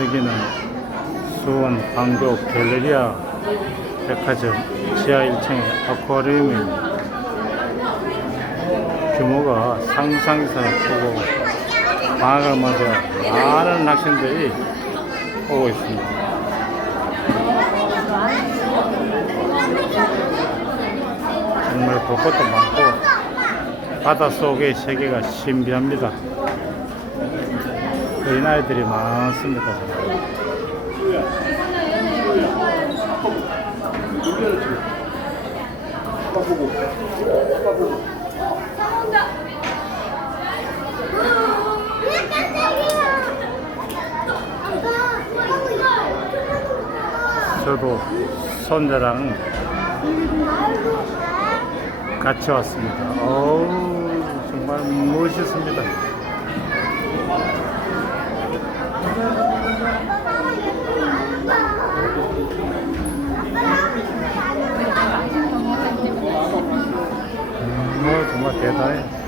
여기는 수원 광교 갤레리아 백화점 지하 1층의 아쿠아리움입니다. 규모가 상상 이상 크고 방학을 맞아 많은 학생들이 오고 있습니다. 정말 볼 것도 많고 바닷속의 세계가 신비합니다. 어린 아이들이 많습니다. 정말. 저도 손자랑 같이 왔습니다. 어우, 정말 멋있습니다. হয়